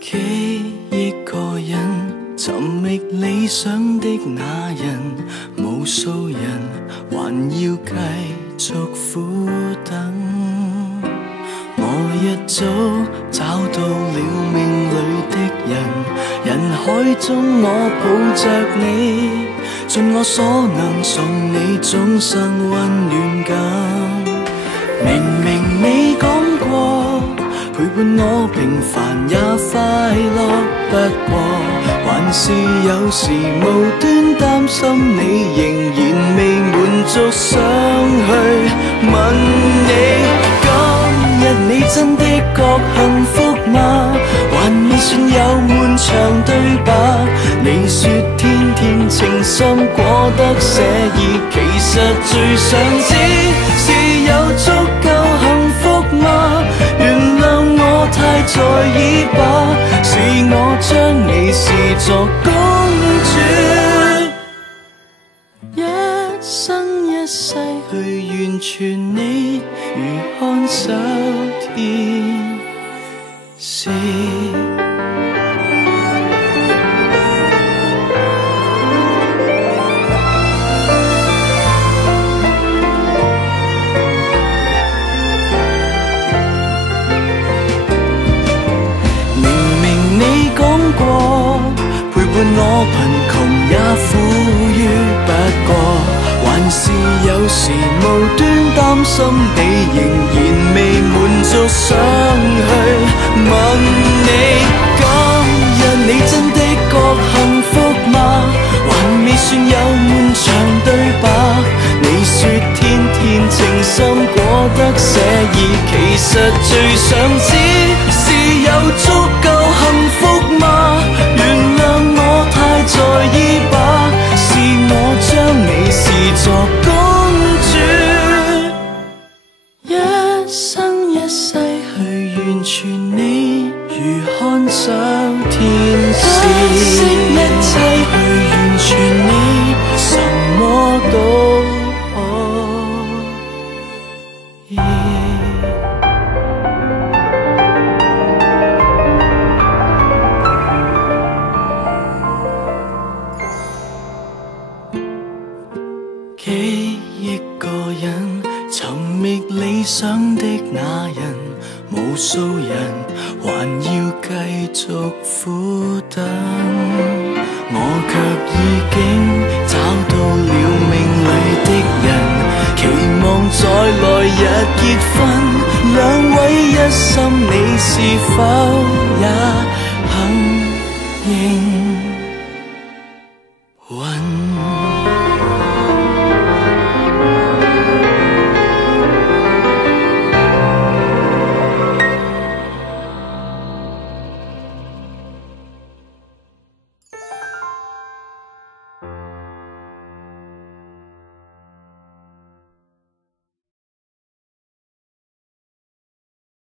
記憶個人，尋覓理想的那人，無數人還要繼續苦等。我一早找到了命裏的人，人海中我抱着你，盡我所能送你終生溫暖感。明明你講過陪伴我平凡也快樂，不過還是有時無端擔心你仍然未滿足，想去問你，今日你真的覺幸福嗎？還未算有滿場對白，你說天天情深過得寫意，其實最想知是有足夠幸福嗎？原諒我太在意吧，是我將你視作公主，一生一世去完全你，如看上天使。陪伴我貧窮也富裕，不過還是有時無端擔心你仍然未滿足，想去問你，今日你真的覺幸福嗎？還未算有滿場對白，你說天天情深過得寫意，其實最想知是有足夠幸福嗎？原諒我太在意吧，是我將你視作公主，一生一世去完全你，如看上天使，不惜一切去完全你，什麼都可以。記憶個人，尋覓理想的那人，無數人還要繼續苦等。我卻已經找到了命裏的人，期望在來日結婚，兩位一心，你是否也